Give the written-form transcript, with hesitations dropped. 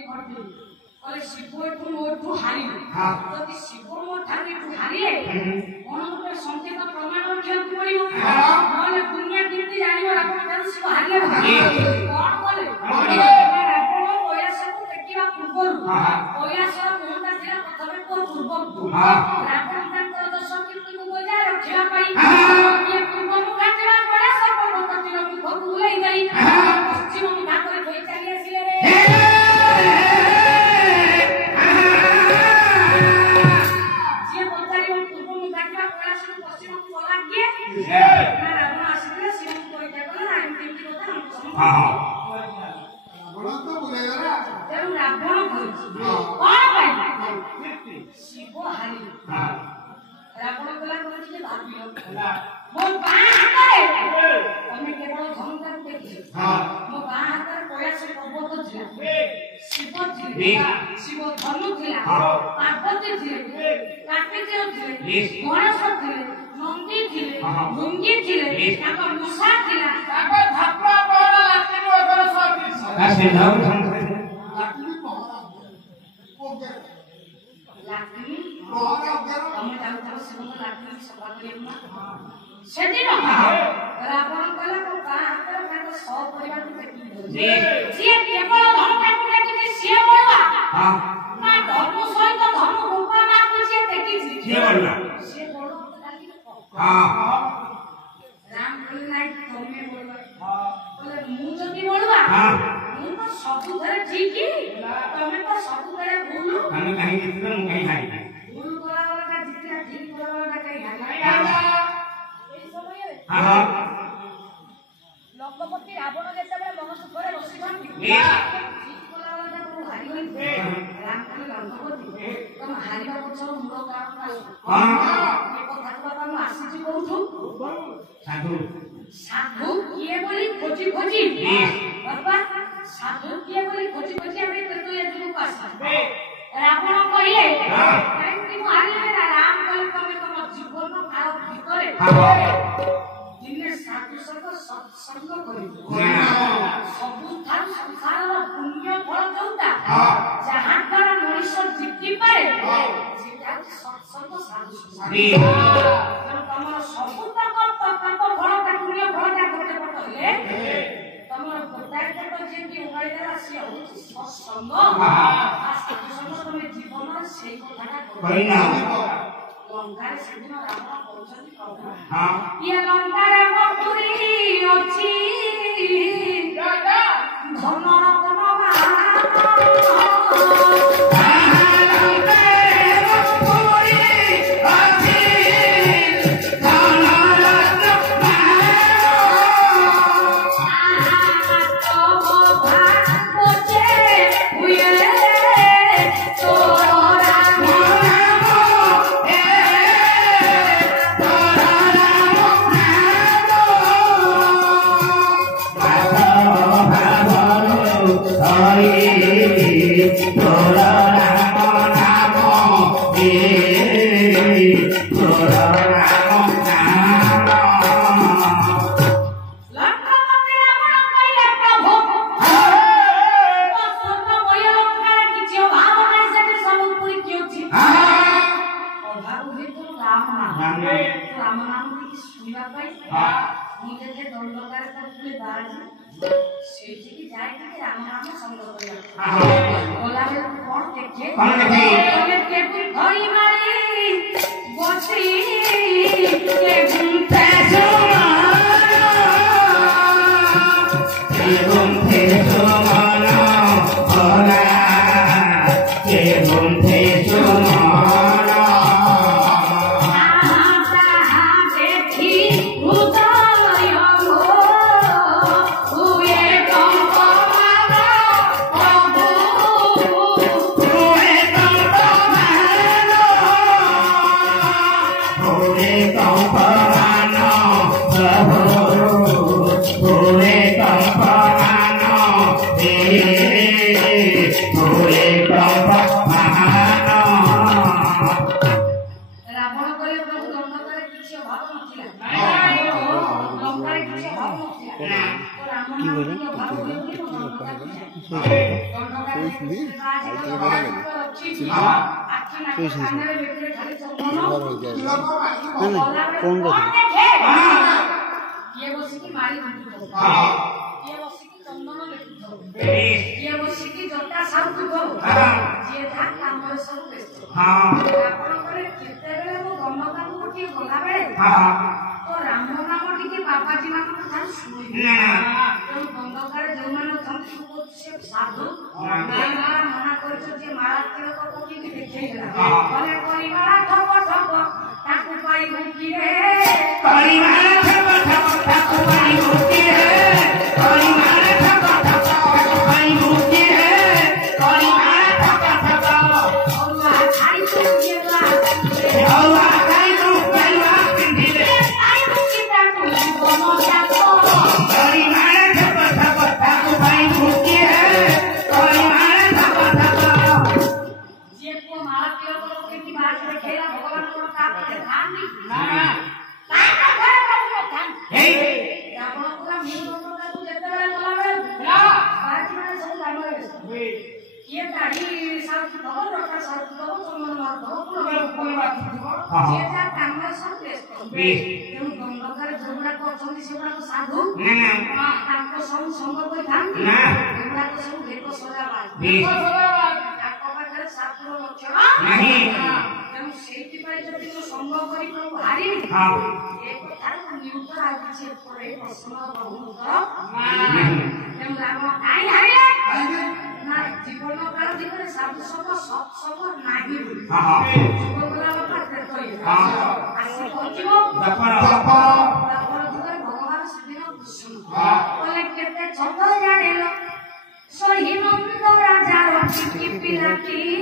अरे शिव एठू मोठू हारी जदि शिव मो ठारे एठू हारिले कोन गोटे संकेत प्रमाण रखिया पड़ियो नले दुनिया केमती जानियो आपण तार शिव हारिले कोन बोले आपण प्रयास को देखिबा पूर्व प्रयास मोहनता थिला प्रथमे को पूर्व आपण तार दर्शन कीर्ति को बजा रखिया पाई ये पूर्व मुखा थिला प्रयास पर्वत तिलो की घर बुलाई जाई पश्चिम मुखा करे कोई चली आसीले रे शिव धनु थिला पार्वती थिले कार्तिकेय थिले गणेश थिले नंदी थिले भृंगी थिले ताको मुसा थिला ताको धप्पा बड़ लाटिनो एकर सब कासे नाम लाटिनी पहरा ओके लाटिनी पहरा हम जान शिव को लाटिनी सभा करियना सेदिन रावण कला को का हाथ का सब परिवार को देखि जे केवल धन ताको देखि से बोलवा हां ना धर्म सहित धर्म रूप ना कुछ देखि से बोलवा से बोलो हां राम बोल नाही तमे बोलवा हां बोले मु जदी बोलवा हां मु तो सब धरे ठीक की तमे तो सब धरे भूल हम कहीं जितना मु कहीं नहीं भूल करा वाला का जितना ठीक करा वाला का कहीं नहीं ए समय रे हां लंकापति रावण जेतेबे महसुखरे बसिथांती राम को लंकापति तम हारिबा पछर मूल कारण हां ए कथा बाबा म आसी छी कहू साधु साधु किए बोली खोजी खोजी बाबा साधु किए बोली खोजी खोजी हमें तो ये दिन पास रावण कहिए काई मु हारिले राम कहि तमे तम जीवन काल भितरे दिने साधु संग सत्संग करि सबु थार संसार पुण्य फल जोता जहां द्वारा मनुष्य जीति पारे सेटा सत्संग साधु संग तमर सबु तक फल का पुण्य फल का गोटे पटले तमर गोटाय पट जे कि उगाई देला से होछि सत्संग आ साधु संग तमे जीवन से कथाटा करिना लंकार सेदिन रावण कहउछन्ती कहू हां ये लंकार मधुरी अछि धनर तमवा तो राम नाम टिके बाबाजी मान कथा शुणी तो बंदकार जौमान संस्कृत से साधु मना करछ जे माला तिलक कोठी के देखैला बोले परिवार ठप ठप ताकू पाई भूकी रे परिवार ठप ठप ताकू पाई भूकी रे परिवार ठप ठप ताकू पाई भूकी रे परिवार ठप ठप और खाई तो ये बा साधु संग कोई जीवन काल जीवन साधु संग सत्संग नाही भगवान श्री केते छंद जाने सही नंद राजा पिलाटी